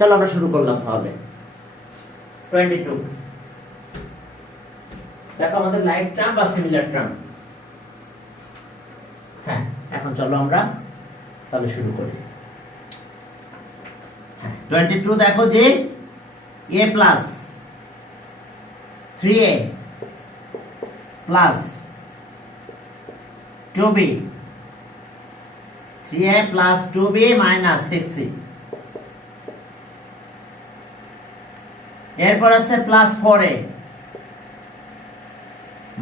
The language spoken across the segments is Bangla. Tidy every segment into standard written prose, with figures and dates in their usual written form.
চলো আমরা শুরু করলাম তাহলে 22 দেখো আমাদের লাইক টার্ম বা সিমিলার টার্ম। হ্যাঁ, এখন চলো আমরা তাহলে শুরু করি। হ্যাঁ, 22 দেখো যে a plus 3a plus 2b 3a plus 2b minus 6c, এরপর আছে প্লাস 4a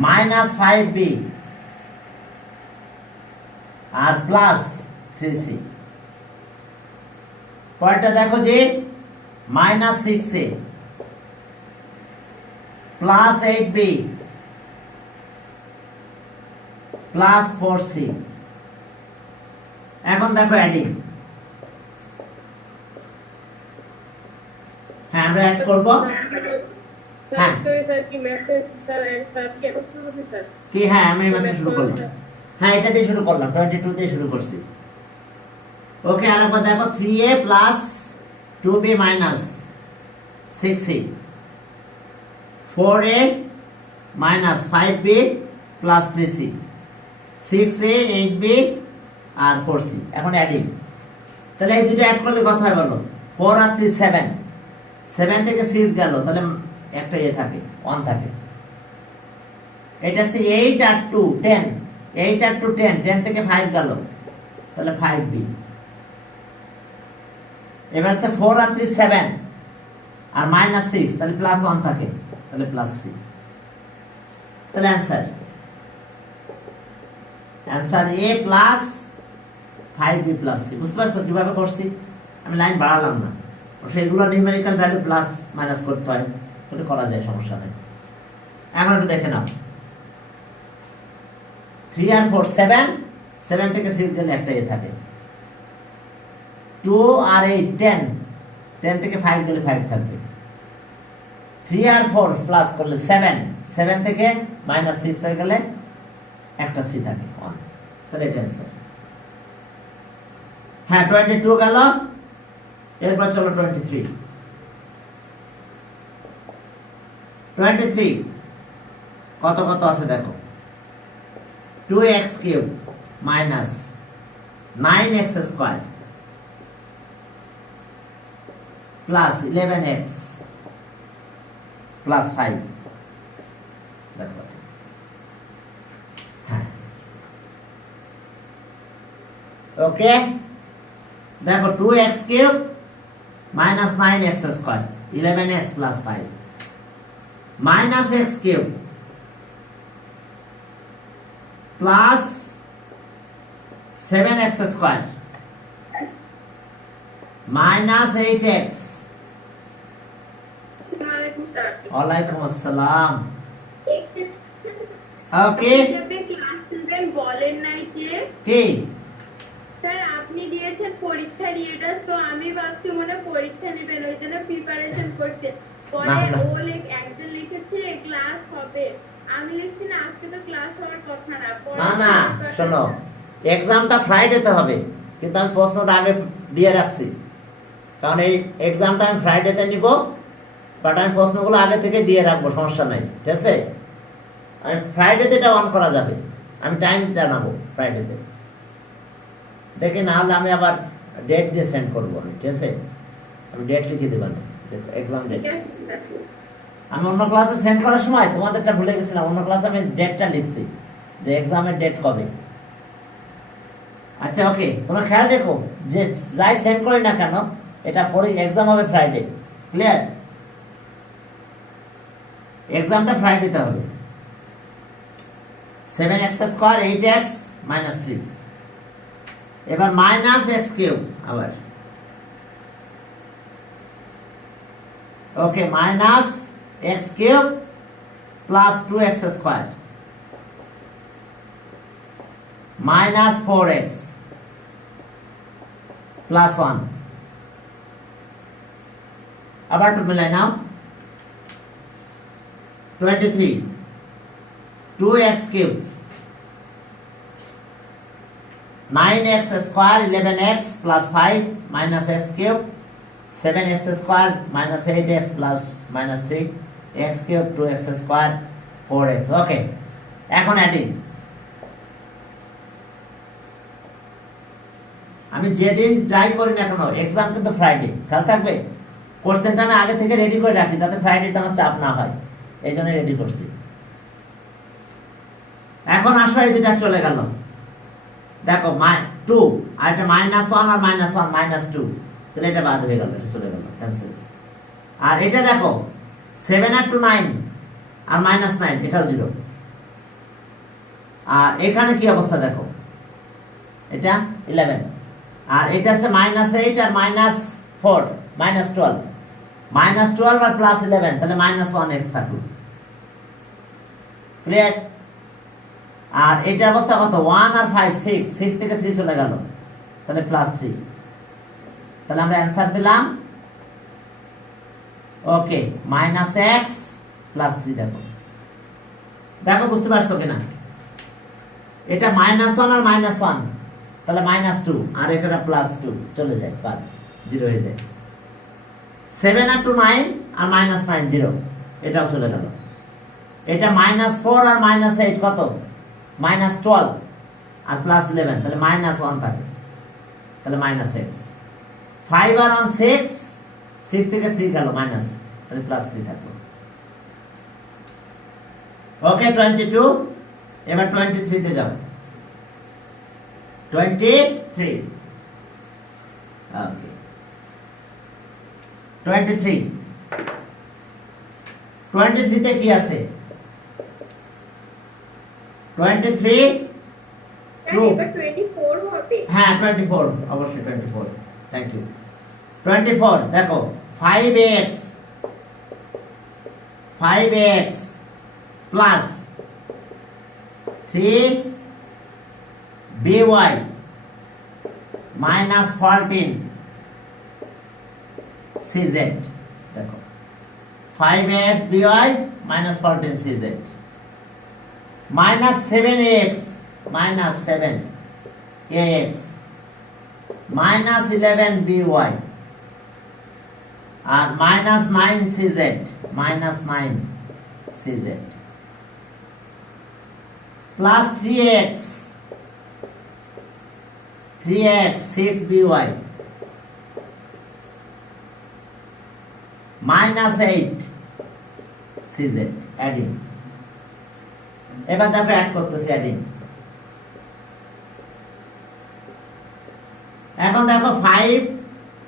মাইনাস 5b আর প্লাস 3c। পরেরটা দেখো যে minus 6a plus 8b plus 4c। এখন দেখো অ্যাডিং। হ্যাঁ, আমরা অ্যাড করব। হ্যাঁ কি, হ্যাঁ আমি মাত্র শুরু করলাম। হ্যাঁ, এটা দিয়ে শুরু করলাম, 22 দিয়ে শুরু করছি। ওকে, আরেকবার দেখো 3a plus 2b minus 6c 4a minus 5b plus 3c 6a 8b আর 4c। এখন অ্যাডিং। তাহলে এই দুটো অ্যাড করলে কত হয় বলো? 4 আর 3 7, 7 থেকে 6 গেল, তাহলে একটা এ থাকে 1 থাকে। এটা আছে 8 আর 2 10, 8 আর 2 10, 10 থেকে 5 গেল, তাহলে 5b। এবার আছে 4 আর 3 7 আর মাইনাস 6, তাহলে প্লাস 1 থাকে, তাহলে প্লাস c। তাহলে answer a plus 5b plus c। বুঝতে পারছো কিভাবে করছি? আমি লাইন বাড়ালাম না, সেগুলো নিউমেরিক্যাল ভ্যালু প্লাস মাইনাস করতে হয়, ওটা করা যায়, সমস্যা নেই। এখন একটু দেখে নাও, 3 আর 4 7, 7 থেকে 6 গেলে একটা এ থাকে। 2 আর 8 10, 10 থেকে 5 গেলে 5 থাকবে। 3 আর 4 প্লাস করলে 7, 7 থেকে মাইনাস 6 হয়ে গেলে একটা c থাকে 1, তাহলে এটা অ্যান্সার। হ্যাঁ, 22 গেল। এরপর চলো 23 কত কত আছে দেখো। 2x cube minus 9x square plus 11x plus 5। দেখো, হ্যাঁ ওকে, দেখো 2x cube minus 9x square 11x plus 5 minus x cube plus 7x square minus 8x। ওয়ালাইকুম আসসালাম। ওকে, আপনি ক্লাস নেবেন বলেন নাই যে কি স্যার আপনি দিয়েছেন পরীক্ষার ইয়েটা, তো আমি ভাবছি মনে পরীক্ষা নেবেন, ওই জন্য প্রিপারেশন করছে। পরে ও একজন লিখেছে ক্লাস হবে, আমি লিখছি না আজকে তো ক্লাস হওয়ার কথা না। না না, শোনো, এক্সামটা ফ্রাইডেতে হবে, কিন্তু আমি প্রশ্নটা আগে দিয়ে রাখছি, কারণ এই এক্সামটা আমি ফ্রাইডেতে নিব, বাট আমি প্রশ্নগুলো আগে থেকে দিয়ে রাখবো, সমস্যা নাই, ঠিক আছে? আমি ফ্রাইডেতে এটা অন করা যাবে, আমি টাইম জানাবো ফ্রাইডেতে। দেখে না হলে আমি আবার ডেট দিয়ে সেন্ড করবো, ঠিক আছে? আমি ডেট লিখে দেবেন, এক্সাম ডেট। আমি অন্য ক্লাসে সেন্ড করার সময় তোমাদেরটা ভুলে গেছিলাম, অন্য ক্লাসে আমি ডেটটা লিখছি যে এক্সামের ডেট কবে। আচ্ছা ওকে, তোমরা খেয়াল রেখো যে যাই সেন্ড করি না কেন, এটা পরে এক্সাম হবে ফ্রাইডে। ক্লিয়ার? এক্সামটা ফ্রাইডেতে হবে। 7x স্কয়ার 8x মাইনাস 3, এবার মাইনাস x কিউব আবার। Okay, minus x cube plus 2x square minus 4x plus 1। আবার একটু মিলাই নাও। 23 2x cube 9x square 11x plus 5 minus x cube 7x square minus 8x plus minus 3 x cube 2x square 4x। Okay, এখন অ্যাডিং। আমি যেদিন যাই করি না কেন, এক্সাম কিন্তু ফ্রাইডে, খেয়াল থাকবে। কোশ্চেনটা আমি আগে থেকে রেডি করে রাখি যাতে ফ্রাইডেতে আমার চাপ না হয়, এই জন্য রেডি করছি। এখন আসো এই দুটা চলে গেল, দেখো 2 আর এটা -1 আর -1 -2, তাহলে এটা বাদ হয়ে গেল, এটা চলে গেল, ক্যান্সেল। আর এটা দেখো 7 আর 2 9 আর -9, এটাও 0। আর এখানে কি অবস্থা দেখো, এটা 11 আর এটা আছে -8 আর -4 -12, -12 আর +11, তাহলে -1x থাকলো। ক্লিয়ার? আর এটার অবস্থা কত, 1 আর 5 6 থেকে 3 চলে গেল, তাহলে +3। তাহলে আমরা অ্যান্সার পেলাম, ওকে, -x +3। দেখো দেখো বুঝতে পারছো কিনা, এটা -1 আর -1, তাহলে -2 আর এটা +2 চলে যায়, বাদ, 0 হয়ে যায়। 7 আর 2 9 আর -9 0, এটাও চলে গেল। এটা -4 আর -8 কত, -12 আর +11, তাহলে -1 থাকে, তাহলে -x। 5 আর 1 6 থেকে 3 গেল মাইনাস, তাহলে +3 থাকলো। ওকে, 22। এবার 23 তে যাও, 23। ওকে, 23 তে কি আছে, 23 2, এবার 24 হবে। হ্যাঁ 24, অবশ্যই 24, থ্যাংক ইউ। 24 দেখো, 5x plus 3by minus 14 cz। দেখো 5x by minus 14 cz, minus 7x minus 7ax minus 11by আর minus 9cz, minus 9cz plus 3x 6by minus 8cz। Adding, এবার দেখো অ্যাড করতেছি, অ্যাডিং। এখন দেখো 5,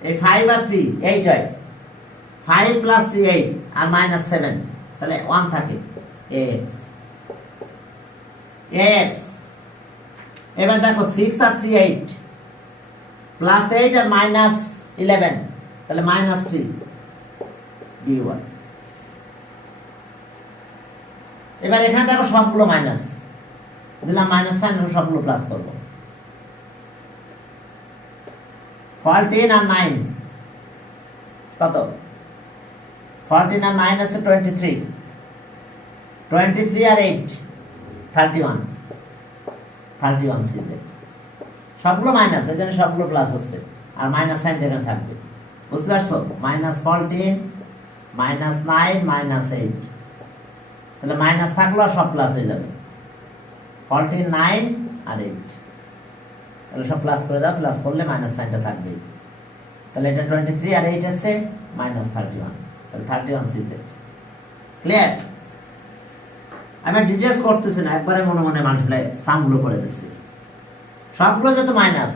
এই 5 আর 3 8 হয়, 5 প্লাস 3 8 আর -7, তাহলে 1 থাকে, ax। এবার দেখো 6 আর 3 8 প্লাস 8 আর -11, তাহলে -3 b1। এবার এখানে দেখো সবগুলো মাইনাস দিলাম, মাইনাস সাইন, সবগুলো প্লাস করব। 14 আর 9 কত, 14 আর 9 আছে 23, 23 আর 8 31 cz। সবগুলো মাইনাস, এই জন্য সবগুলো প্লাস হচ্ছে, আর মাইনাস সাইন এখানে থাকবে, বুঝতে পারছো? -14 -9 -8, তাহলে মাইনাস থাকলো আর সব প্লাস হয়ে যাবে, 14 9 আর 8, তাহলে সব প্লাস করে দাও, প্লাস করলে মাইনাস সাইনটা থাকবে। তাহলে এটা 23 আর 8 আছে -31, তাহলে 31 cz। ক্লিয়ার? আমি ডিটেইলস করতেছি না, একবারে মনে মনে মাল্টিপ্লাই সামগুলো করে দিচ্ছি, সবগুলো যত মাইনাস,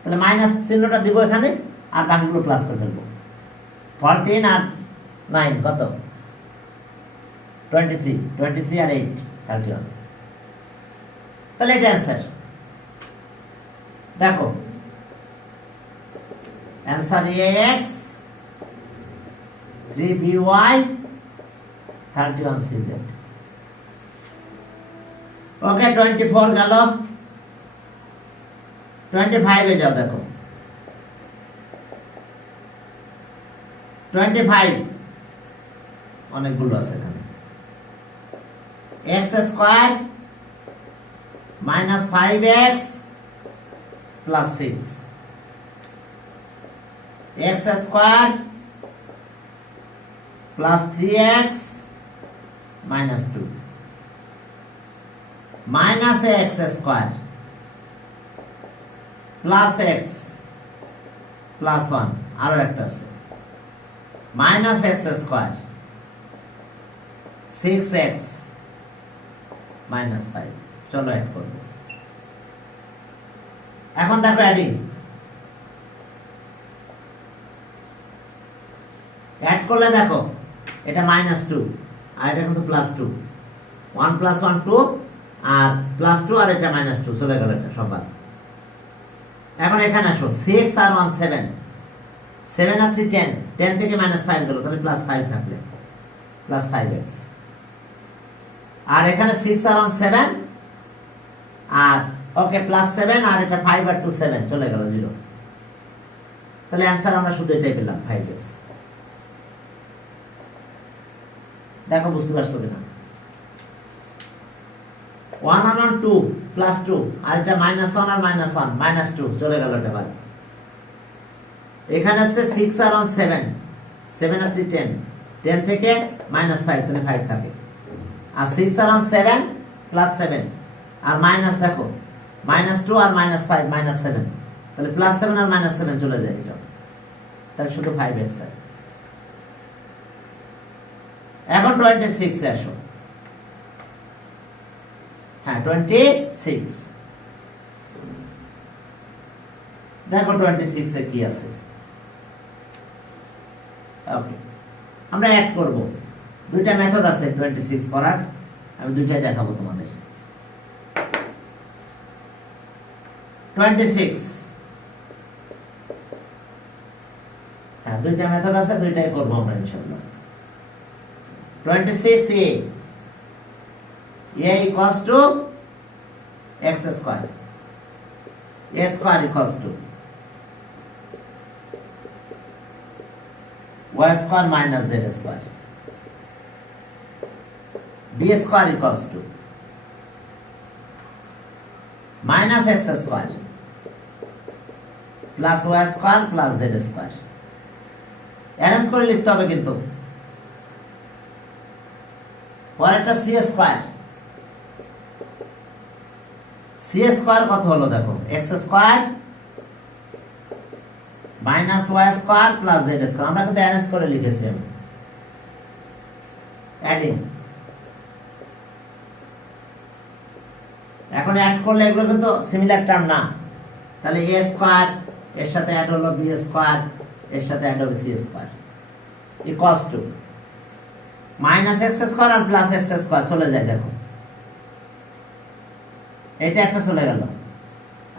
তাহলে মাইনাস চিহ্নটা দিব এখানে, আর বাকিগুলো প্লাস করে ফেলবো। 14 আর 9 কত, 23 আর 8 31, তাহলে এটা অ্যান্সার। দেখো অ্যান্সার ax 3by 31 cz। ওকে, 24 গেল, 25 এ যাও। দেখো 25 অনেকগুলো আছে এখানে, x square minus 5x plus 6, x square plus 3x minus 2 minus x square plus x plus 1 আরো একটা আছে minus x square 6x minus 5 চলো অ্যাড করব এখন দেখো অ্যাডিং অ্যাড করলে দেখো এটা মাইনাস 2 আর এটা কিন্তু প্লাস 2 1 প্লাস 1 2 আর প্লাস 2 আর এটা মাইনাস 2 চলে গেল এটা সব বাদ এখন এখানে আসো 6 আর 1 7 7 আর 3 10 10 থেকে মাইনাস 5 গেল তাহলে প্লাস 5 থাকলে প্লাস 5x আর এখানে 6 আর 1 7 আর ওকে প্লাস 7 আর এটা 5 আর 2 7 চলে গেল 0 তাহলে आंसर আমরা শুধু এটাই পেলাম 5x দেখো বুঝতে পারছো কিনা 1 আর 2 প্লাস 2 আর এটা মাইনাস 1 আর মাইনাস 1 মাইনাস 2 চলে গেল এটা বাদ এখানে আছে 6 আর 1 7 7 আর 3 10 10 থেকে মাইনাস 5 তাহলে 5 থাকে আর 6 আর 1 7 প্লাস 7 আর মাইনাস দেখো মাইনাস 2 আর মাইনাস 5 মাইনাস 7 তাহলে প্লাস 7 আর মাইনাস 7 চলে যায় এটা তাহলে শুধু 5x আছে এখন 26 এ আসো হ্যাঁ 26 দেখো 26 এ কি আছে ওকে আমরা অ্যাড করব দুইটা মেথড আছে 26 করার আমি দুইটাই দেখাবো তোমাদের 26 হ্যাঁ দুইটা মেথড আছে দুইটাই করব আমরা ইনশাআল্লাহ 26a a equals to x square a square equals to y square minus z square b square equals to minus x square plus y square plus z square arrange করে লিখতে হবে কিন্তু পরেরটা c স্কয়ার c স্কয়ার কত হলো দেখো x square minus y square plus z square আমরা কিন্তু অ্যারেঞ্জ করে লিখেছি আমি অ্যাডিং এখন অ্যাড করলে এগুলো কিন্তু সিমিলার টার্ম না তাহলে a স্কয়ার এর সাথে অ্যাড হলো b স্কয়ার এর সাথে অ্যাড হবে c square equals to minus x square আর প্লাস x স্কয়ার চলে যায় দেখো এটা একটা চলে গেল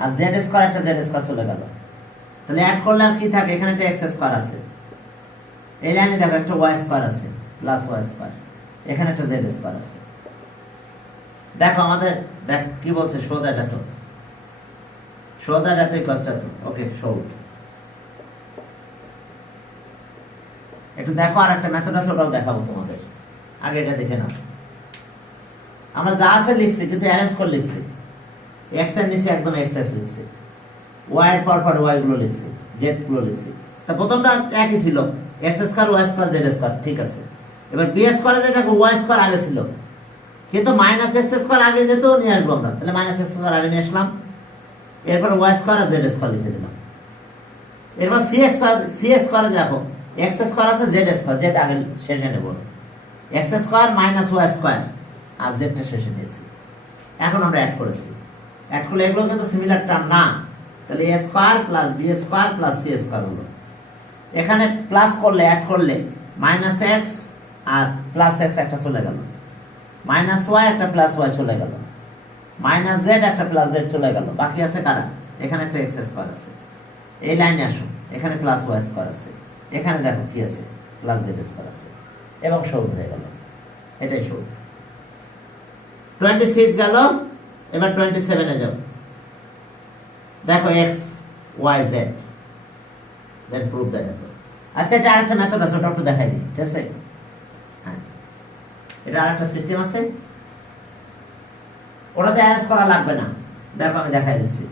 আর z স্কয়ার একটা z স্কয়ার চলে গেল তাহলে অ্যাড করলে আর কি থাকে এখানে একটা x স্কয়ার আছে এই লাইনে দেখো একটা y স্কয়ার আছে প্লাস y স্কয়ার এখানে একটা z স্কয়ার আছে দেখো আমাদের দেখ কি বলছে শো দ্যাট এত শো দ্যাট এত ইকুয়ালস টু ওকে শো একটু দেখো আর একটা মেথড আছে ওটাও দেখাবো তোমাদের আগে এটা দেখে নাও আমরা যা আছে লিখছি কিন্তু অ্যারেঞ্জ করে লিখছি x এর নিচে একদম x লিখছি y এর পর y গুলো লিখছি z গুলো লিখছি তা প্রথমটা একই ছিল x square y square z square ঠিক আছে এবার b স্কয়ারে যে দেখো y স্কয়ার আগে ছিল কিন্তু মাইনাস x স্কয়ার আগে যেত নিয়ে আসবো আমরা তাহলে মাইনাস x স্কয়ার আগে নিয়ে আসলাম এরপর y স্কয়ার আর z স্কয়ার লিখে দিলাম এরপর c স্কয়ারে দেখো x স্কয়ার আছে z স্কয়ার z আগে শেষে নেব x square minus y square আর z টা শেষে নিয়েছি এখন আমরা অ্যাড করেছি অ্যাড করলে এগুলো কিন্তু সিমিলার টার্ম না তাহলে a square plus b square plus c square হলো এখানে প্লাস করলে অ্যাড করলে মাইনাস x আর প্লাস x একটা চলে গেল মাইনাস y একটা প্লাস y চলে গেল মাইনাস z একটা প্লাস z চলে গেল বাকি আছে কারা এখানে একটা x স্কয়ার আছে এই লাইনে আসো এখানে প্লাস y স্কয়ার আছে এখানে দেখো কি আছে প্লাস z স্কয়ার আছে এবং সরল হয়ে গেল এটাই সরল 26 গেল এবার 27 এ যাও দেখো x y z then proof that আচ্ছা এটা আরেকটা মেথড আছে ওটা একটু দেখাই দিই ঠিক আছে হ্যাঁ এটা আরেকটা সিস্টেম আছে ওটাতে অ্যারেঞ্জ করা লাগবে না দেখো আমি দেখাই দিচ্ছি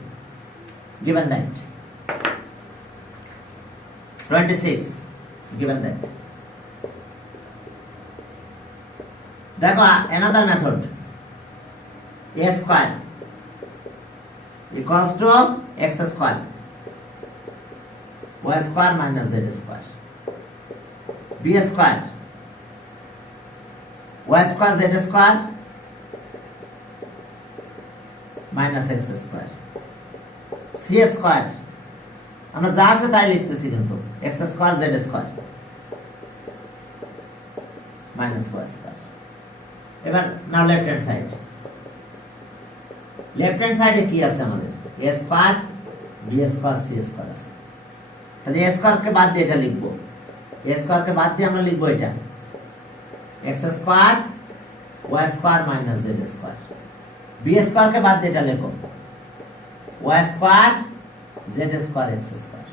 given that 26 given that. দেখো another method, a square equals to x square y square minus z square, b square y square z square minus x square, c square আমরা যা আছে তাই লিখতেছি কিন্তু x square z square minus y square. এবার নাও left hand side, left hand সাইডে কি আছে আমাদের a square b square c square আছে, তাহলে a স্কয়ার কে বাদ দিয়ে এটা লিখব, a স্কয়ার কে বাদ দিয়ে আমরা লিখব এটা x square y square minus z square, b square কে বাদ দিয়ে এটা লিখো y square z square x square,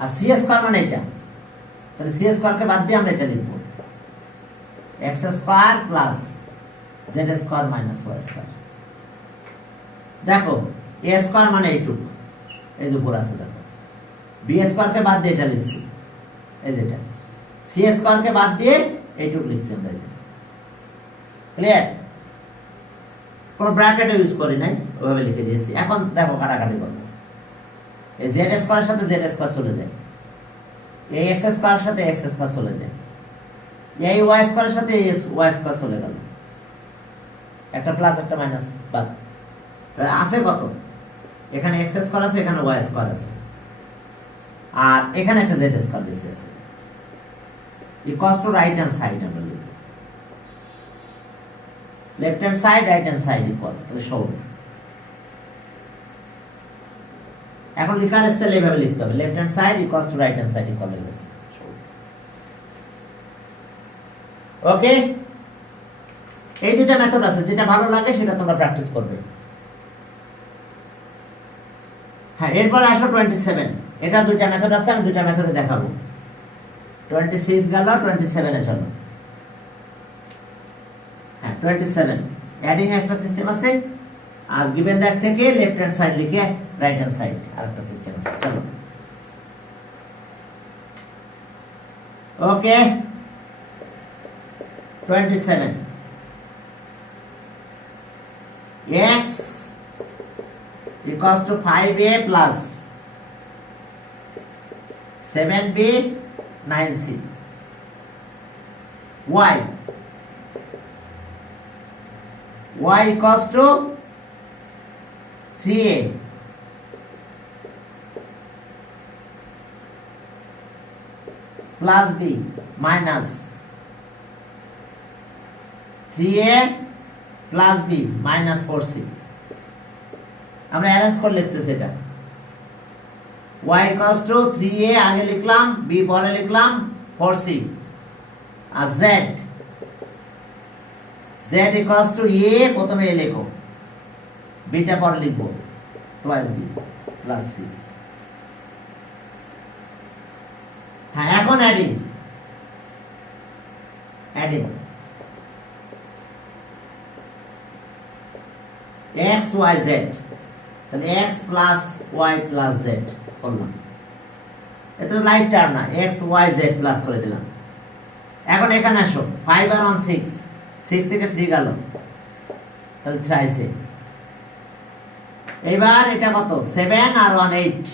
আর c স্কয়ার মানে এটা, তাহলে c স্কয়ার কে বাদ দিয়ে আমরা এটা লিখব x square plus z square minus y square. দেখো a স্কয়ার মানে এইটুকু, এই যে উপর আছে দেখো, b স্কয়ার কে বাদ দিয়ে এটা লিখছি এই যেটা, c স্কয়ার কে বাদ দিয়ে এইটুকু লিখছি আমরা, ক্লিয়ার? কোনো ব্র্যাকেট ইউজ করি নাই, ওভাবে লিখে দিয়েছি। এখন দেখো কাটাকাটি করব, এই z স্কয়ারের সাথে z স্কয়ার চলে যায়, এই x স্কয়ারের সাথে x স্কয়ার চলে যায়, এই y স্কয়ারের সাথে y স্কয়ার চলে গেল, একটা প্লাস একটা মাইনাস বাদ, তাহলে আছে কত? এখানে x স্কয়ার আছে, এখানে y স্কয়ার আছে, আর এখানে একটা z স্কয়ার বেশি আছে, equals to right hand side আমরা লিখব, left hand side right hand side equal, তাহলে সমান। এখন লেখার স্টাইল এইভাবে লিখতে হবে, left hand side equals to right hand side equal হয়ে গেছে। ওকে, এই দুটো মেথড আছে, যেটা ভালো লাগে সেটা তোমরা প্র্যাকটিস করবে। হ্যাঁ, এরপর আসো 27, এটা দুটো মেথড আছে, আমি দুটো মেথডে দেখাবো। 26 গেল, 27 এ চলো। হ্যাঁ 27 অ্যাডিং একটা সিস্টেম আছে, আর গিভেন দ্যাট থেকে লেফট হ্যান্ড সাইড লিখে রাইট হ্যান্ড সাইড আরেকটা সিস্টেম আছে। চলো ওকে, 27 x equals to 5a plus 7b 9c, y equals to 3a plus b minus 3a plus b minus 4c। আমরা অ্যারেঞ্জ করে লিখতেছি এটা, y equals to 3a আগে লিখলাম, b পরে লিখলাম, 4c, R z equals to a প্রথমে a লেখো, b টা পরে লিখবো, twice b plus c। হ্যাঁ এখন অ্যাডিং x y z, তাহলে x plus y plus z করলাম, এটা তো লাইট টার্ম না, x y z প্লাস করে দিলাম। এখন এখানে আসো, 5 আর 1 6, 6 থেকে 3 গেল, তাহলে 3c। এবার এটা কত? 7 আর 1 8,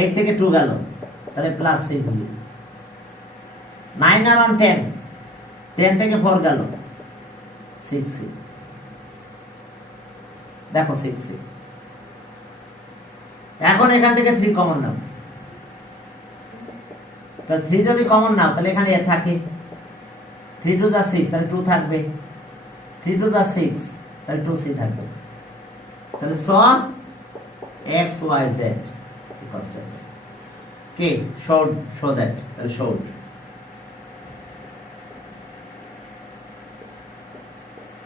8 থেকে 2 গেল, তাহলে প্লাস 6c। 9 আর 1 10, 10 থেকে 4 গেল, 6c। দেখো 6c। এখন এখান থেকে 3 কমন নাও, তাহলে 3 যদি কমন নাও তাহলে এখানে এ থাকে, 3 2 যা 6, তাহলে 2 থাকবে, 3 2 যা 6, তাহলে 2c থাকবে, তাহলে সব x y z equals to K showed, show that, তাহলে showed।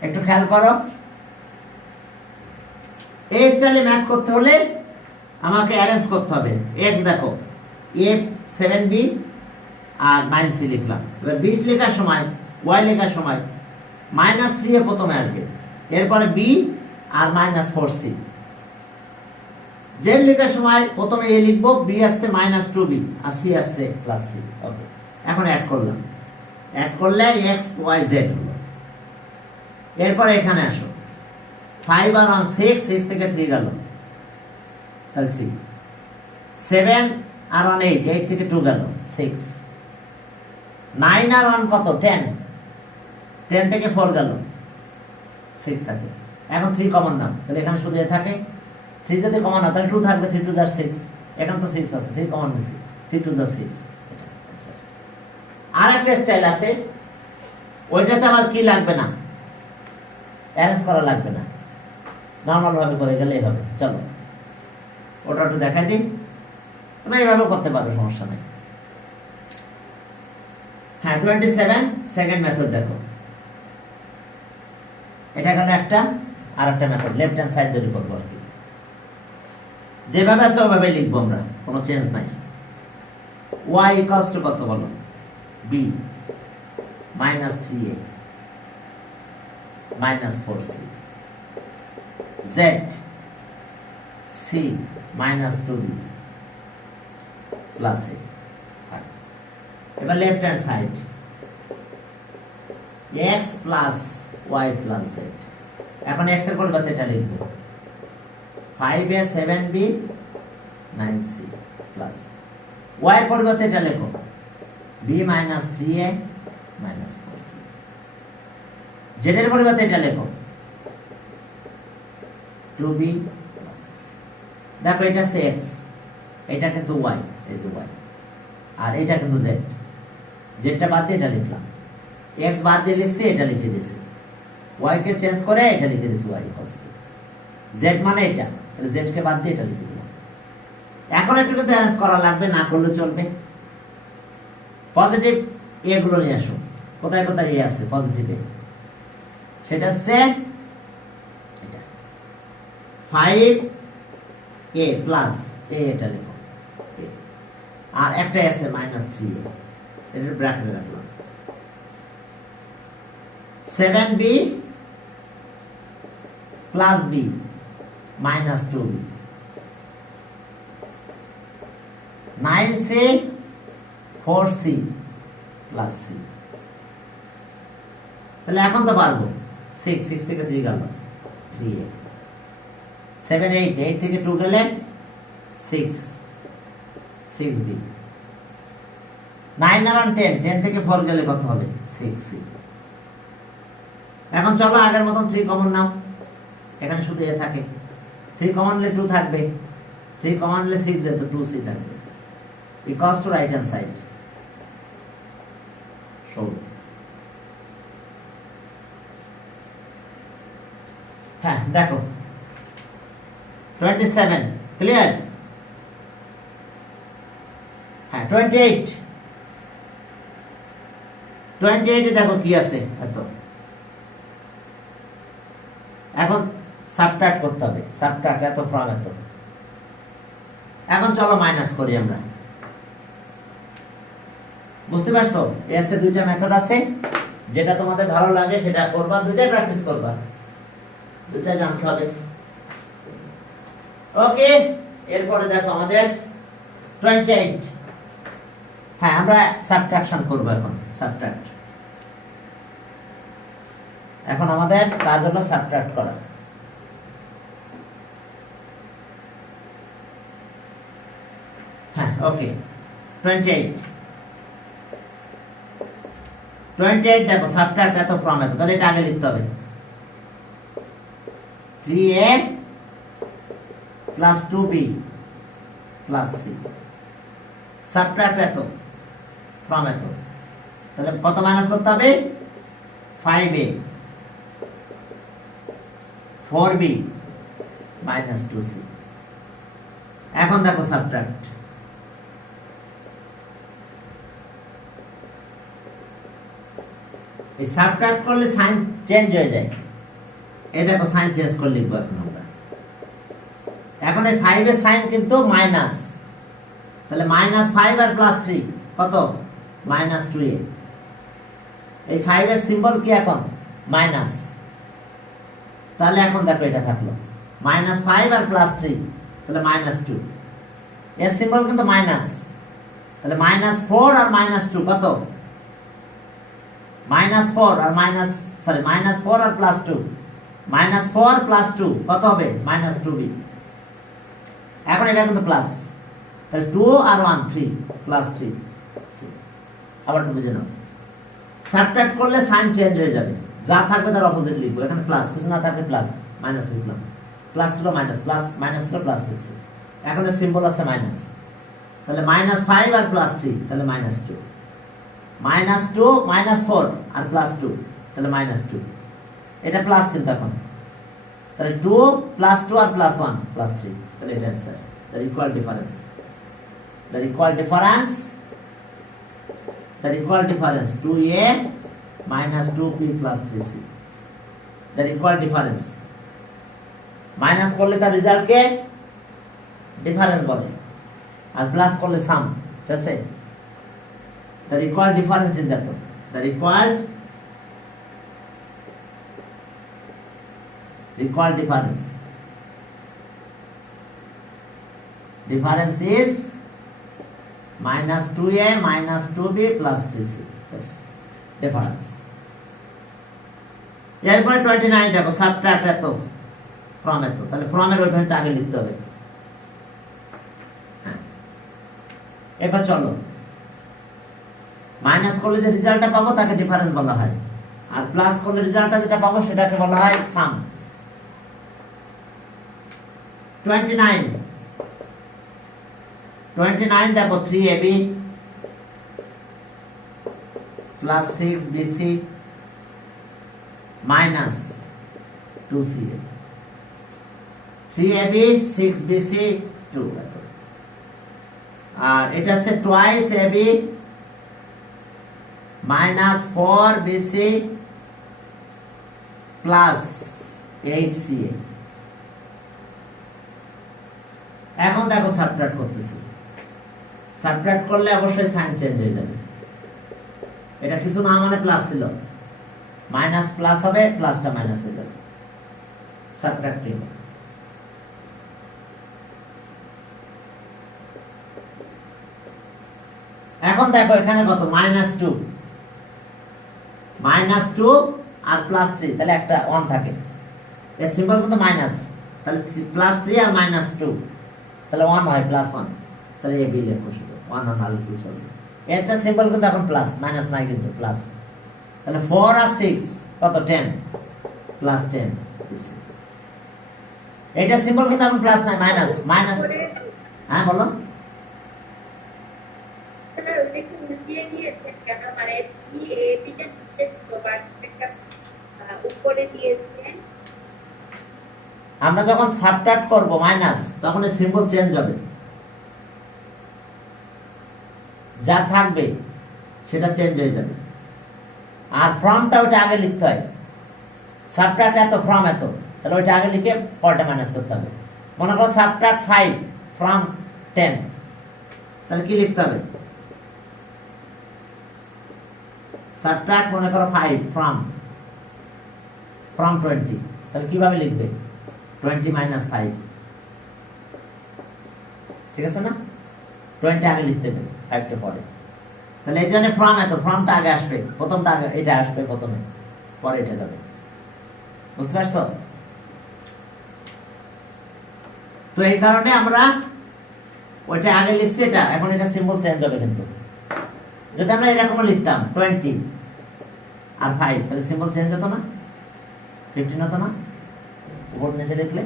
একটু খেয়াল করো, এই স্টাইলে ম্যাথ করতে হলে আমাকে অ্যারেঞ্জ করতে হবে। x দেখো a 7b আর 9c লিখলাম, এবার b লেখার সময় y লেখার সময় -3 এ প্রথমে আসবে, এরপরে b আর -4c, জেড লেখার সময় প্রথমে এ লিখবো, বি আসছে মাইনাস টু বি, আর সি আসছে প্লাস সি। ওকে, এখন অ্যাড করলাম, অ্যাড করলে এক্স ওয়াই জেড হলো। এরপর এখানে আসো, 5 আর 1 6, 6 থেকে 3 গেল, তাহলে 3, 7 আর 1 8, 8 থেকে 2 গেল 6, 9 আর 1 কত 10, 10 থেকে 4 গেল 6 থাকে। এখন 3 কমন নাও, তাহলে এখানে শুধু এ থাকে, 3 যদি কমন নাও তাহলে 2 থাকবে, 3 2 6, এখানে তো 6 আছে, 3 কমন নিছি, 3 2 6। আর একটা স্টাইল আছে, ওইটাতে আবার কি লাগবে না, অ্যারেঞ্জ করা লাগবে না, নর্মাল ভাবে করে গেলেই হবে। চলো ওটা একটু দেখাই দিই, তুমি এইভাবে করতে পারো, সমস্যা নেই। হ্যাঁ 27 সেকেন্ড মেথড দেখো, এটা গেল একটা, আর একটা মেথড লেফট হ্যান্ড সাইড ধরে করবো আর কি, যেভাবে আছে ওভাবে লিখবো আমরা, কোনো চেঞ্জ নাই। y ইকুয়ালস টু কত বলো, b minus 3a minus 4c, z c minus 2b plus a। এবার left hand side, x plus y plus z। এখন x এর পরিবর্তে এটা লিখবো, 5a 7b 9c plus y এর পরিবর্তে এটা লেখো, b minus 3a minus 4c। z এর পরিবর্তে এটা লেখো, 2b প্লাস। দেখো এটা হচ্ছে x, এটা কিন্তু y, এই যে y, আর এটা কিন্তু z, জেডটা বাদ দিয়ে এটা লিখলাম, x বাদ দিয়ে লিখছি, এটা লিখে দিয়েছি, y কে চেঞ্জ করে এটা লিখে দিয়েছি, y ইকুয়ালস টু z মানে এটা, তাহলে z কে বাদ দিয়ে এটা লিখে দিলাম। এখন একটু কিন্তু অ্যারেঞ্জ করা লাগবে, না করলে চলবে। পজিটিভ এ গুলো নিয়ে আসো, কোথায় কোথায় এ আছে পজিটিভ এ, সেটা হচ্ছে এটা 5a প্লাস a, এটা লিখো, আর একটা আছে মাইনাস 3a, এটা ব্র্যাকেটে রাখলাম, 7b plus b minus 2b, 9c 4c plus c। তাহলে এখন তো পারবো, 6, 6 থেকে 3 গেল 3a, 7 8, 8 থেকে 2 গেলে 6, 6b, 9 আর 10, 10 থেকে 4 গেলে কত হবে 6c। এখন চলো আগের মতন 3 কমন নাও, এখানে শুধু এ থাকে, 3 কমন নিলে 2 থাকবে, 3 কমন নিলে 6 যেত, 2c থাকবে, equals to right hand side. হ্যাঁ দেখো 27 ক্লিয়ার। হ্যাঁ 28, 28 দেখো কি আছে, এত এখন সাবট্রাক্ট করতে হবে, সাবট্রাক্ট এত ফ্রম এত। এখন চলো মাইনাস করি আমরা, বুঝতে পারছো? এসে দুইটা মেথড আছে, যেটা তোমাদের ভালো লাগে সেটা করবা, দুইটাই প্র্যাকটিস করবা, দুইটা জানতে হবে। ওকে, এরপরে দেখো আমাদের 28। হ্যাঁ আমরা সাবট্রাকশন করব এখন, সাবট্রাক্ট। এখন আমাদের কাজ হলো সাবট্রাক্ট করা। হ্যাঁ ওকে 28, 28 দেখো সাবট্রাক্ট এত ফ্রম এত, তাহলে এটা আগে লিখতে হবে, 3a plus 2b plus c, subtract এত ফ্রম এত, তাহলে কত মাইনাস করতে হবে, 5a 4b মাইনাস 2c। এখন দেখো সাবট্রাক্ট, এই সাবট্রাক্ট করলে সাইন চেঞ্জ হয়ে যায়, এই দেখো সাইন চেঞ্জ করে লিখবো এখন আমরা। এখন এই 5 এর সাইন কিন্তু মাইনাস, তাহলে মাইনাস 5 আর প্লাস 3 কত, মাইনাস 2a। এই 5 এর সিম্বল কি এখন মাইনাস, তাহলে এখন দেখো এটা থাকলো মাইনাস 5 আর প্লাস 3 তাহলে -2, এর সিম্বল কিন্তু মাইনাস, তাহলে -4 আর -2 কত? -4 আর -4 আর +2, -4 + 2 কত হবে? -2b। এখন এটা কিন্তু প্লাস, তাহলে 2 আর 1 3 +3। আবার একটু বুঝে নাও, সাবট্রাক্ট করলে সাইন চেঞ্জ হয়ে যাবে, যা থাকবে তার অপোজিট লিখবো। এখানে প্লাস, কিছু না থাকলে প্লাস, মাইনাস লিখলাম, প্লাস ছিল মাইনাস, প্লাস মাইনাস ছিল প্লাস লিখছি। এখন এর সিম্বল আছে মাইনাস, তাহলে -5 আর +3 তাহলে -2, -2 -4 আর +2 তাহলে -2, এটা প্লাস কিন্তু এখন, তাহলে 2 + 2 আর +1 +3, তাহলে এটা answer. The equal difference, the equal difference, the equal difference 2a - 2b + 3c, the equal difference. Minus করলে তার রেজাল্টকে ডিফারেন্স বলে, আর প্লাস করলে সাম, ঠিক আছে? দ্য ইকুয়াল ডিফারেন্স ইজ এত, the equal difference, difference is -2a - 2b + 3c, yes, difference। এরপরে 29 দেখো, সাবট্রাক্ট এত ফ্রম এত, তাহলে ফ্রমের ওই ভাগটা আগে লিখতে হবে। হ্যাঁ, এবার চলো, মাইনাস করলে যে রেজাল্টটা পাবো তাকে ডিফারেন্স বলা হয়, আর প্লাস করলে রেজাল্টটা যেটা পাবো সেটাকে বলা হয় সাম। 29 দেখো, 3ab + 6bc - 2ca, 3ab 6bc 2, আর এটা হচ্ছে টুয়াইস ab - 4bc + 8ca। এখন দেখো সাবট্রাক্ট করতেছি, সাবট্রাক্ট করলে অবশ্যই সাইন চেঞ্জ হয়ে যাবে। এটা কিছু না মানে প্লাস ছিল, মাইনাস প্লাস হবে, প্লাসটা মাইনাস হয়ে যাবে, সাবট্রাক্টিং। এখন দেখো এখানে কত? -2, -2 আর +3, তাহলে একটা 1 থাকে, এর সিম্বল কিন্তু মাইনাস, তাহলে +3 আর -2 তাহলে 1 হয়, +1, তাহলে এ বি লেখো শুধু, 1 আর 2 চলবে। এটা সিম্বল কিন্তু এখন প্লাস, মাইনাস নাই কিন্তু প্লাস, তাহলে 4 আর 6 কত? 10 +10। এটা সিম্বল কিন্তু এখন প্লাস নাই, মাইনাস, মাইনাস। হ্যাঁ বলো। আমরা যখন সাবট্রাক্ট করব মাইনাস, তখন এই সিম্বল চেঞ্জ হবে, যা থাকবে সেটা চেঞ্জ হয়ে যাবে, আর ফর্মটা ওটা আগে লিখতে হয়। সাবট্রাক্ট এত ফ্রম এত, তাহলে ওইটা আগে লিখে পরটা মাইনাস করতে হবে। মনে করো সাবট্রাক্ট 5 ফ্রম 10, তাহলে কি লিখতে হবে? সাবট্রাক্ট মনে করো 5 ফ্রম 20, তাহলে কিভাবে লিখবে? 20 - 5, ঠিক আছে না? 20 আগে লিখতে হবে, 5টা পরে। তাহলে এই জন্য ফ্রম এত, ফ্রমটা আগে আসবে, প্রথমটা আগে, এটা আসবে প্রথমে, পরে এটা যাবে, বুঝতে পারছো? তো এই কারণে আমরা ওইটা আগে লিখছি, এটা এখন এটা সিম্বল চেঞ্জ হবে। কিন্তু যদি আমরা এরকম লিখতাম 20 আর 5, তাহলে সিম্বল চেঞ্জ হতো না, 15 হতো না? উপর নিচে লিখলে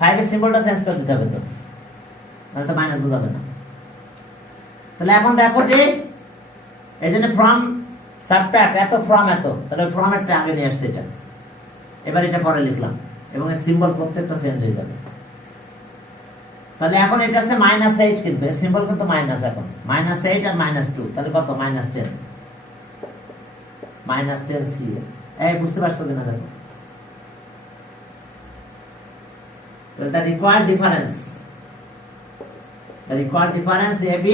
5 এর সিম্বলটা চেঞ্জ করে দিতে হবে, তো তাহলে তো মাইনাস বোঝাবে না। তাহলে এখন দেখো যে এই জন্য ফ্রম সাবট্রাক্ট এত ফ্রম এত, তাহলে ফ্রমেরটা আগে নিয়ে আসছে এটা, এবার এটা পরে লিখলাম, এবং এর সিম্বল প্রত্যেকটা চেঞ্জ হয়ে যাবে। তাহলে এখন এটা আছে -8, কিন্তু এর সিম্বল কিন্তু মাইনাস, এখন -8 আর -2 তাহলে কত? -10, -10c। এই বুঝতে পারছো কিনা দেখো। তাহলে the required difference, the required difference AB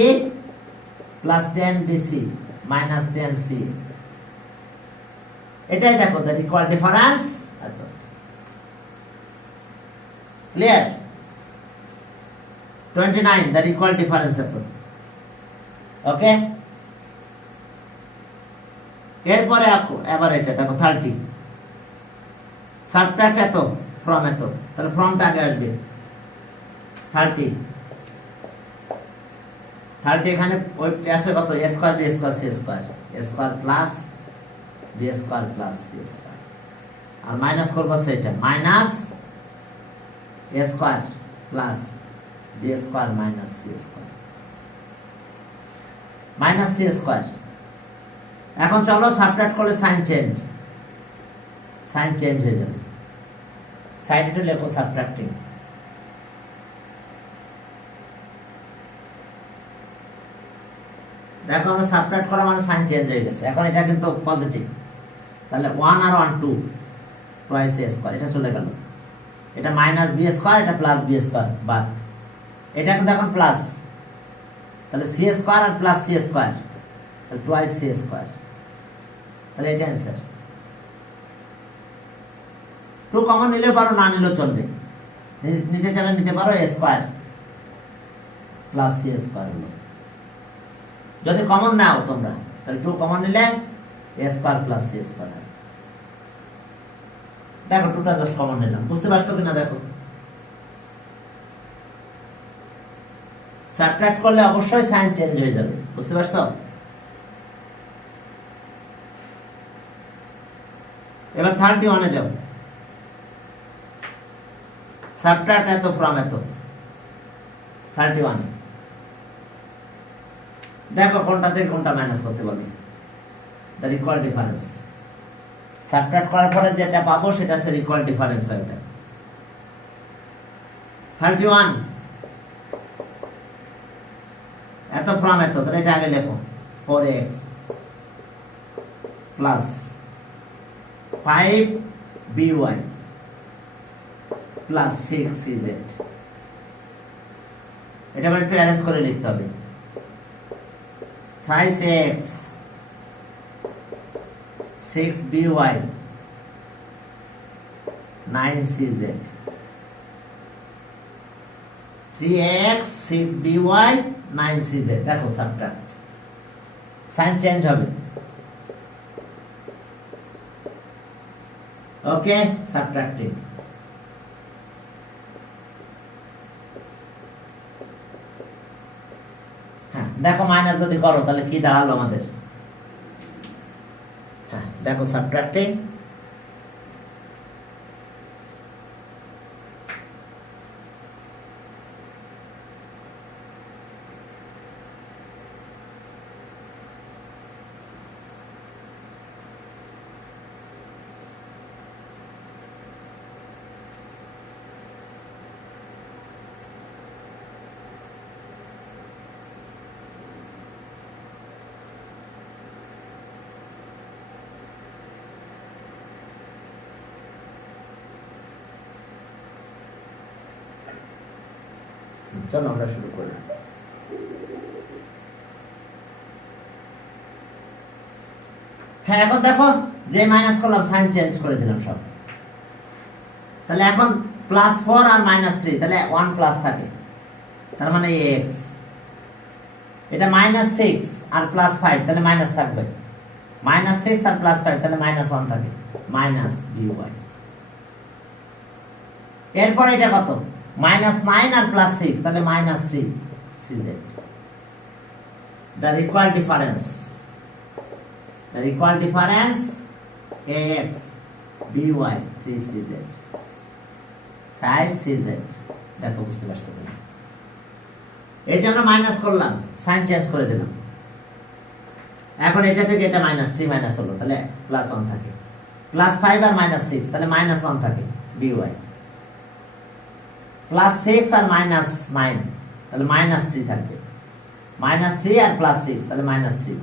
+ 10BC - 10C, এটাই দেখো the required difference। Clear? 29 there equal difference এত। ওকে, এরপরে এবার এটা দেখো 30 সাবট্রাক্ট এত ফ্রম এত, তাহলে ফ্রমটা আগে আসবে। 30 এখানে ওই আছে কত, a square b square c square, a square plus b square plus c square, আর মাইনাস করব সেটা minus a square plus b square minus c square, minus c square. এখন চলো সাবট্রাক্ট করলে সাইন চেঞ্জ হয়ে যাবে। সাইডে লেখো সাবট্রাক্টিং। দেখো আমরা সাবট্রাক্ট করা মানে সাইন চেঞ্জ হয়ে গেছে, এখন এটা কিন্তু পজিটিভ, তাহলে 1 আর 1 2 টুয়াইস a স্কয়ার, এটা চলে গেল। এটা মাইনাস b স্কয়ার, এটা প্লাস b স্কয়ার বাদ, এটা কিন্তু এখন প্লাস, তাহলে c স্কয়ার আর প্লাস c স্কয়ার, তাহলে টুয়াইস c স্কয়ার, তাহলে এটা आंसर। 2 কমন নিলে পারো, না নিলেও চলবে, নিতে চাইলে নিতে পারো a square plus c square হলো। যদি কমন নাও তোমরা, তাহলে 2 কমন নিলে a square plus c square. দেখো 2টা জাস্ট কমন নিলাম, বুঝতে পারছো কিনা দেখো। সাবট্রাক্ট করলে অবশ্যই সাইন চেঞ্জ হয়ে যাবে, বুঝতে পারছো। এবার 31 এ যাও, সাবট্রাক্ট এত ফ্রম এত। 31 দেখো কোনটা থেকে কোনটা মাইনাস করতে বলে, দ্য ইকুয়াল ডিফারেন্স। সাবট্রাক্ট করার পরে যেটা পাবো সেটা হচ্ছে ইকুয়াল ডিফারেন্স হয় এটা। 31 এত ফ্রম এত, তাহলে এটা আগে লেখো 4x plus 5by plus 6cz। এটা আবার একটু অ্যারেঞ্জ করে লিখতে হবে। thrice x 6by 9cz, 3x 6by 9cz। দেখো সাবট্রাক্ট, সাইন চেঞ্জ হবে। ওকে, সাবট্রাক্টিং। হ্যাঁ দেখো মাইনাস যদি করো তাহলে কি দাঁড়ালো আমাদের। হ্যাঁ দেখো সাবট্রাক্টিং। চলো আমরা শুরু করি। হ্যাঁ এখন দেখো যে মাইনাস করলাম সাইন চেঞ্জ করে দিলাম সব, তাহলে এখন +4 আর -3, তাহলে 1 প্লাস থাকে, তার মানে x। এটা -6 আর +5, তাহলে মাইনাস থাকবে। -6 আর +5, তাহলে -1 থাকে, -by। এরপর এটা কত, -9 আর +6, তাহলে -3cz। the equal difference ax by 3cz 5cz। দেখো বুঝতে পারছো কিনা, এই যে আমরা মাইনাস করলাম, সাইন চেঞ্জ করে দিলাম। এখন এটা থেকে এটা -3 মাইনাস হলো, তাহলে +1 থাকে, +5 আর -6, তাহলে -1 থাকে by, +6 আর -9, তাহলে -3 থাকবে, -3 আর +6, তাহলে -3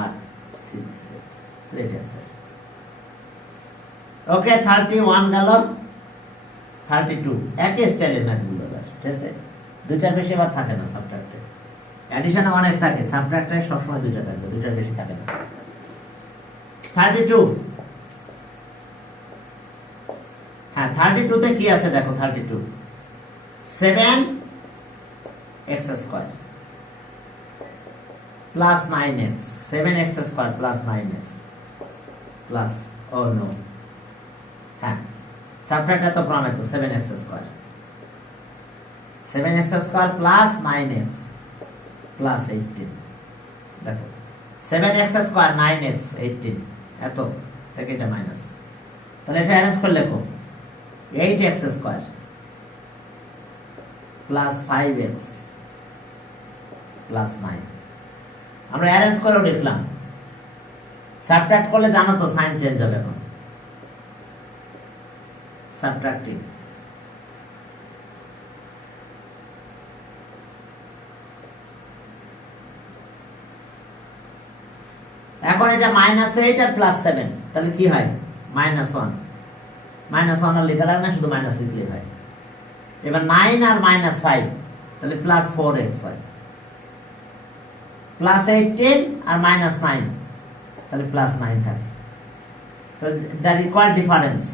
আর রাইট आंसर। ওকে 31 গেল, 32 একই স্টাইলের ম্যাথগুলো, ঠিক আছে, দুইটার বেশি আবার থাকে না সাবট্রাক্টে। অ্যাডিশনে অনেক থাকে, সাবট্রাক্টে সবসময় দুইটা থাকবে, দুইটার বেশি থাকে না। 32, হ্যাঁ 32 তে কি আছে দেখো, 32 7 x square plus 9x 7x square plus 9x plus oh no হ্যাঁ সাবট্রাক্ট এত প্রমেয় 7x square 7x square plus 9x plus 18 দেখো 7x স্কোয়ার 9x 18 এত থেকে এটা মাইনাস তাহলে এটা অ্যারেঞ্জ করে লেখো 8x square plus 5x plus 9 আমরা অ্যারেঞ্জ করেও লিখলাম সাবট্রাক্ট করলে জানো তো সাইন চেঞ্জ হবে এখন সাবট্রাক্টিং এখন এটা -8 আর +7 তাহলে কি হয় -1 -1 আর লেখা লাগে না শুধু মাইনাস লিখলে হয় এবার 9 আর -5 তাহলে +4x হয় +18 আর -9 তাহলে +9 থাকে তো দ্য রিকোয়ার্ড ডিফারেন্স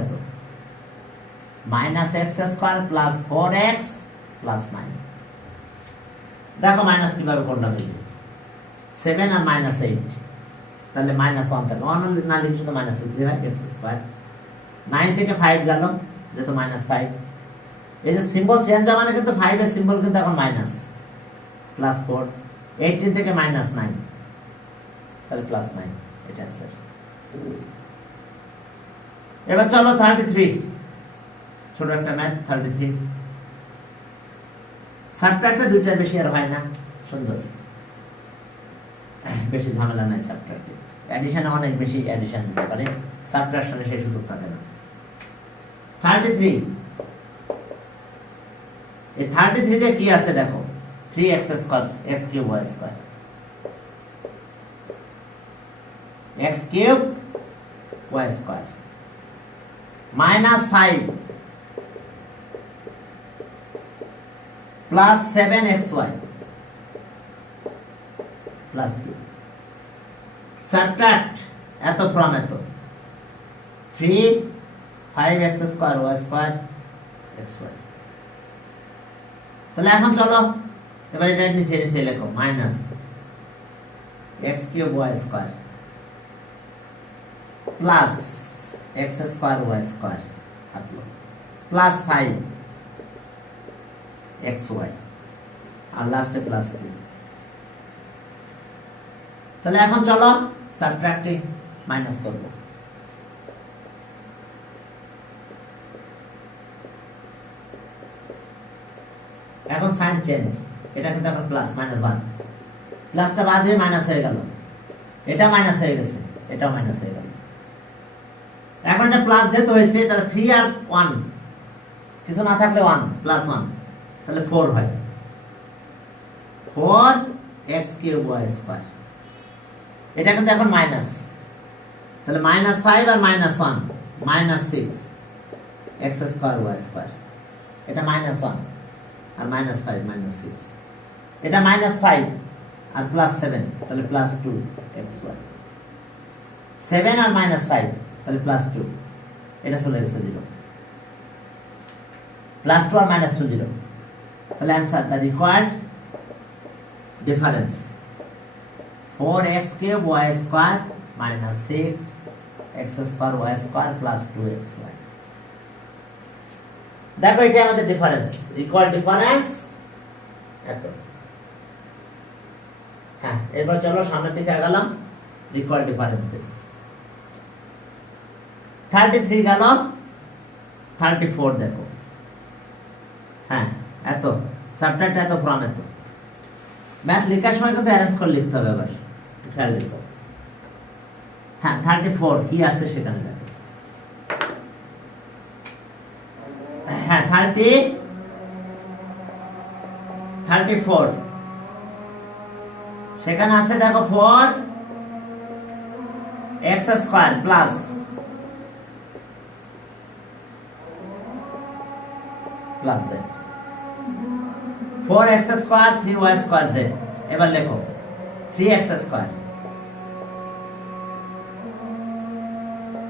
এত -x² + 4x + 9 দেখো মাইনাস কিভাবে করলাম এই 7 আর -8 তাহলে -1 থাকে 1 না লিখে শুধু মাইনাস লিখতে হয় x²। 9 থেকে 5 গেল যেহেতু -5 এই যে সিম্বল চেঞ্জ হয় মানে কিন্তু 5 এর সিম্বল কিন্তু এখন মাইনাস +4 18 থেকে -9 তাহলে +9 এটা आंसर এবার চলো 33 ছোট একটা ম্যাথ 33 সাবট্রাক্টে দুইটার বেশি আর হয় না সুন্দর বেশি ঝামেলা নাই সাবট্রাক্টে অ্যাডিশনে অনেক বেশি অ্যাডিশন দিতে পারে সাবট্রাকশনে সেই সুযোগ থাকে না 33 এই 33 তে কি আছে দেখো 3x² x³ y² x³ y² -5 plus 7xy plus 2 subtract এত from এত 3 5x square y square xy তাহলে এখন চলো এবার এটা নিচে নিচে লেখো minus x³ y square plus x square y square থাকলো প্লাস 5 xy আর লাস্টে প্লাস 2 তাহলে এখন চলো সাবট্রাক্টিং মাইনাস করব এখন সাইন চেঞ্জ এটা কিন্তু এখন প্লাস -1 প্লাসটা বাদ দিয়ে মাইনাস হয়ে গেল এটা মাইনাস হয়ে গেছে এটাও মাইনাস হয়ে গেল এখন এটা প্লাস যেহেতু হয়েছে তাহলে 3 আর 1 কিছু না থাকলে 1 +1 তাহলে 4 হয় 4 x³ y² এটা কিন্তু এখন মাইনাস তাহলে -5 আর -1 -6 x² y² এটা -1 আর -5 -6 এটা -5 আর +7 তাহলে +2 xy 7 আর -5 তাহলে +2 এটা চলে গেছে 0 +2 আর -2 0 তাহলে answer the required difference 4x³ y² -6 x² y² + 2xy দেখো এটা আমাদের ডিফারেন্স ইকুয়াল ডিফারেন্স এত হ্যাঁ এবার চলো সামনের দিকে আগালাম ইকুয়াল ডিফারেন্স দিস 33 গেল 34 দেখো হ্যাঁ এত সাবট্রাক্ট এত ফ্রম এত ম্যাথ লেখার সময় কিন্তু অ্যারেঞ্জ করে লিখতে হবে আবার খেয়াল রেখো হ্যাঁ 34 কি আছে সেখানে দেখো হ্যাঁ 34 সেখানে আছে দেখো 4 x² plus z 4x² 3y² z এবার লেখো 3x²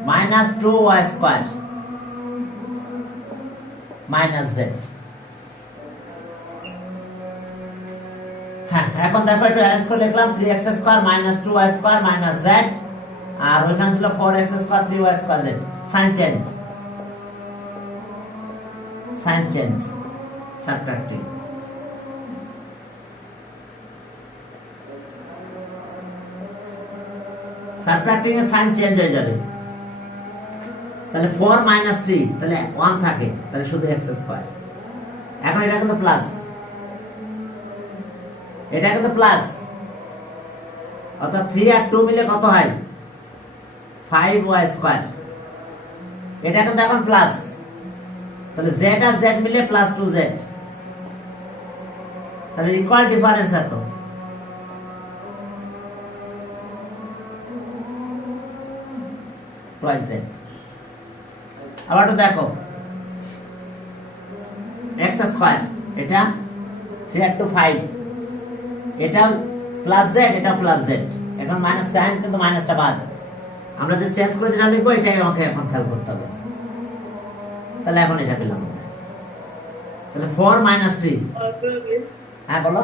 -2y² z হ্যাঁ, এখন দেখো একটু অ্যারেঞ্জ করে লিখলাম 3x square minus 2y square minus z, আর ওইখানে ছিল 4x square 3y square z। Sign change, subtracting. Subtracting এর সাইন চেঞ্জ হয়ে যাবে। তাহলে 4 মাইনাস 3 তাহলে 1 থাকে, তাহলে শুধু x স্কয়ার। এখন এটা কিন্তু প্লাস, এটা কিন্তু প্লাস, অর্থাৎ 3 আর 2 মিলে কত হয় 5y স্কয়ার। এটা কিন্তু এখন প্লাস, তাহলে z আর z মিলে প্লাস 2z, তাহলে ইকুয়াল ডিফারেন্স এত। twice z। আবার তো দেখো x স্কয়ার, এটা 3 আর 2 5, এটা প্লাস z, এটা প্লাস z। এখন মাইনাস সাইন, কিন্তু মাইনাসটা বাদ। আমরা যে চেঞ্জ করে যেটা লিখবো এটাই আমাকে এখন খেয়াল করতে হবে। তাহলে এখন এটা পেলাম, তাহলে 4 মাইনাস 3। হ্যাঁ বলো।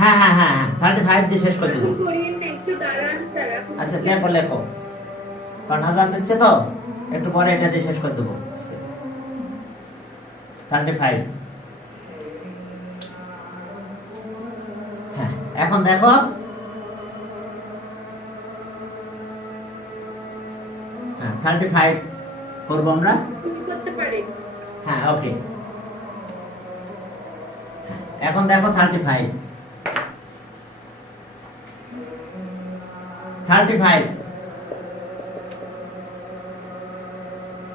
হ্যাঁ হ্যাঁ হ্যাঁ 35 দিয়ে শেষ করে দেবো। আচ্ছা লেখো লেখো, কারণ আজান দিচ্ছে তো, একটু পরে এটা দিয়ে শেষ করে দেবো। 35। হ্যাঁ, এখন দেখো হ্যাঁ 35 করবো আমরা। হ্যাঁ ওকে। এখন দেখো 35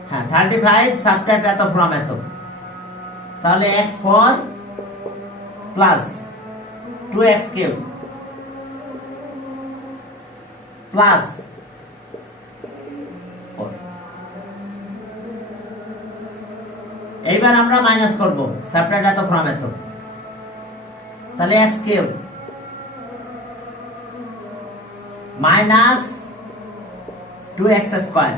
হ্যাঁ 35 সাবট্রাক্ট এত ফ্রম এত, তাহলে x4 plus 2x cube plus 4। এইবার আমরা মাইনাস করব, সাবট্রাক্ট এত ফ্রম এত, তাহলে x cube minus 2x square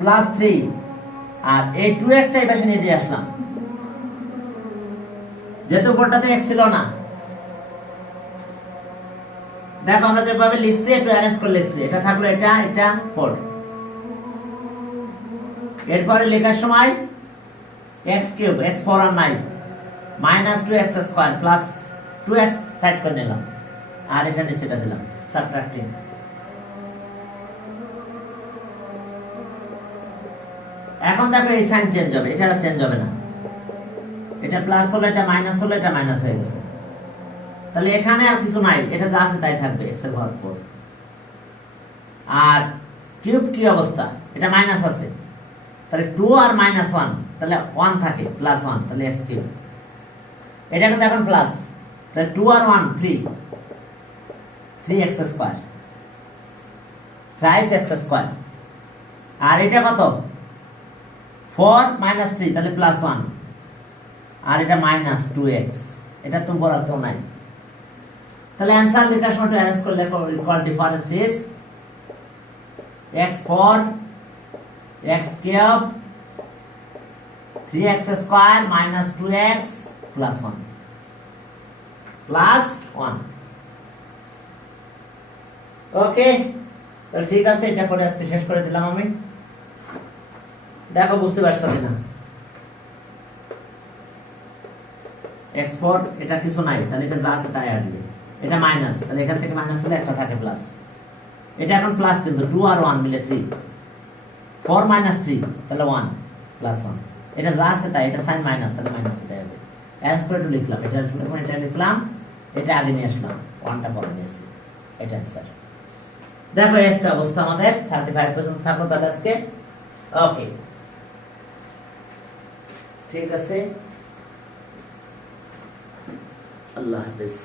plus 3, আর এই 2x টাই পাশে নিয়ে দিয়ে আসলাম, যেহেতু কোনটাতে x ছিল না। দেখো আমরা যেভাবে লিখছি একটু অ্যারেঞ্জ করে লিখছি, এটা থাকলো এটা, এটা 4। এরপরে লেখার সময় x কিউব, x4 আর নাই, minus 2x square plus 2x side করে নিলাম, আর এটা নিচেটা দিলাম সাবট্রাক্টিং। এখন দেখো এই সাইন চেঞ্জ হবে, এটা চেঞ্জ হবে না। এটা প্লাস হলো, এটা মাইনাস হলো, এটা মাইনাস হয়ে গেছে। তাহলে এখানে আর কিছু নাই, এটা যা আছে তাই থাকবে, x এর ঘর 4। আর কিউব কি অবস্থা, এটা মাইনাস আছে, তাহলে 2 আর মাইনাস 1, তাহলে 1 থাকে, প্লাস 1, তাহলে x কিউব। এটা কিন্তু এখন প্লাস, তাহলে 2 আর 1 3x square, thrice x square. আর এটা কত 4 মাইনাস 3, তাহলে প্লাস 1, আর এটা মাইনাস 2x, এটা তো বলার কেউ নাই। তাহলে অ্যান্সার লেখার সময় অ্যারেঞ্জ করলে equal difference is x4 x cube 3x square minus 2x plus 1 plus 1। ওকে, তাহলে ঠিক আছে, এটা করে আজকে শেষ করে দিলাম আমি। দেখো বুঝতে পারছো কিনা। x4 এটা কিছু নাই, তাহলে এটা যা আছে তাই আসবে, এটা মাইনাস, তাহলে এখান থেকে মাইনাস হলে একটা থাকে প্লাস। এটা এখন প্লাস, কিন্তু 2 আর 1 মিলে 3, 4 মাইনাস 3 তাহলে 1 প্লাস 1, এটা যা আছে তাই, এটা সাইন মাইনাস, তাহলে মাইনাস এটা হবে। অ্যারেঞ্জ করে একটু লিখলাম, এটা লিখলাম, এটা আগে নিয়ে আসলাম, 1টা পরে নিয়েছি, এটা অ্যান্সার। দেখো এসছে অবস্থা আমাদের 35 পর্যন্ত থাকলো তাহলে আজকে। ওকে ঠিক আছে, আল্লাহ হাফেজ।